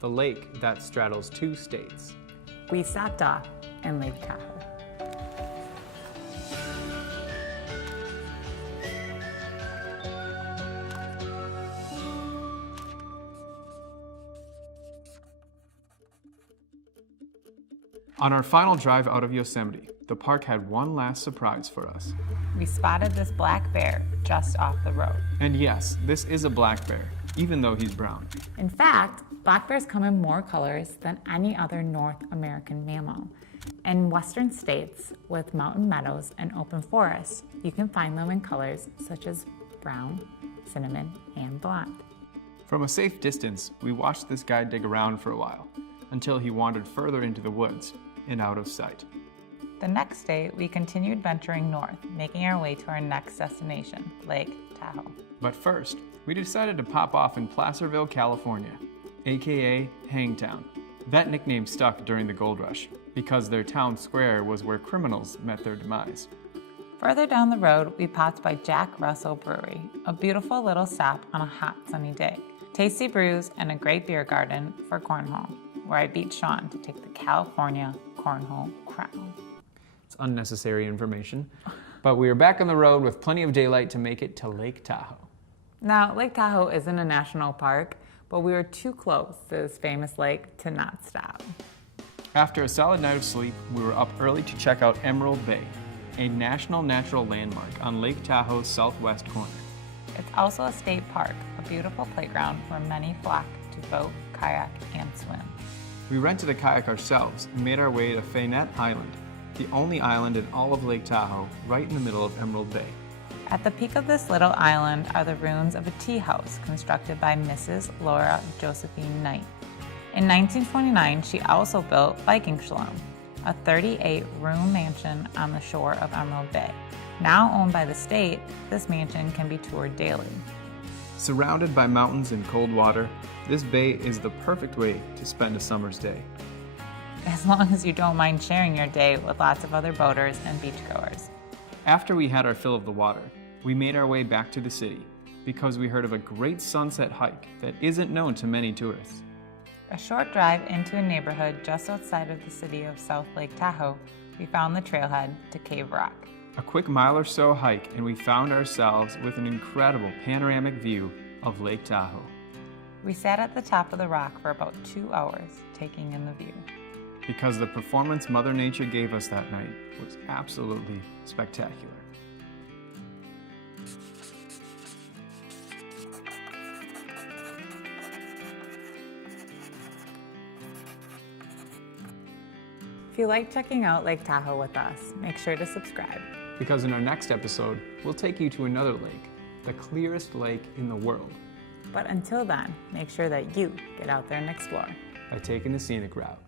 the lake that straddles two states. We stopped off in Lake Tahoe. On our final drive out of Yosemite, the park had one last surprise for us. We spotted this black bear just off the road. And yes, this is a black bear, even though he's brown. In fact, black bears come in more colors than any other North American mammal. In western states with mountain meadows and open forests, you can find them in colors such as brown, cinnamon, and blonde. From a safe distance, we watched this guy dig around for a while, until he wandered further into the woods and out of sight. The next day, we continued venturing north, making our way to our next destination, Lake Tahoe. But first, we decided to pop off in Placerville, California, aka Hangtown. That nickname stuck during the gold rush, because their town square was where criminals met their demise. Further down the road, we popped by Jack Russell Brewery, a beautiful little stop on a hot, sunny day. Tasty brews and a great beer garden for cornhole, where I beat Shawn to take the California Cornhole Crown. It's unnecessary information, but we are back on the road with plenty of daylight to make it to Lake Tahoe. Now, Lake Tahoe isn't a national park, but we were too close to this famous lake to not stop. After a solid night of sleep, we were up early to check out Emerald Bay, a national natural landmark on Lake Tahoe's southwest corner. It's also a state park, a beautiful playground where many flock to boat, kayak, and swim. We rented a kayak ourselves and made our way to Fayette Island, the only island in all of Lake Tahoe, right in the middle of Emerald Bay. At the peak of this little island are the ruins of a tea house constructed by Mrs. Laura Josephine Knight. In 1929, she also built Viking Shalom, a 38-room mansion on the shore of Emerald Bay. Now owned by the state, this mansion can be toured daily. Surrounded by mountains and cold water, this bay is the perfect way to spend a summer's day. As long as you don't mind sharing your day with lots of other boaters and beachgoers. After we had our fill of the water, we made our way back to the city because we heard of a great sunset hike that isn't known to many tourists. A short drive into a neighborhood just outside of the city of South Lake Tahoe, we found the trailhead to Cave Rock. A quick mile or so hike and we found ourselves with an incredible panoramic view of Lake Tahoe. We sat at the top of the rock for about 2 hours, taking in the view. Because the performance Mother Nature gave us that night was absolutely spectacular. If you like checking out Lake Tahoe with us, make sure to subscribe. Because in our next episode, we'll take you to another lake, the clearest lake in the world. But until then, make sure that you get out there and explore By taking the scenic route.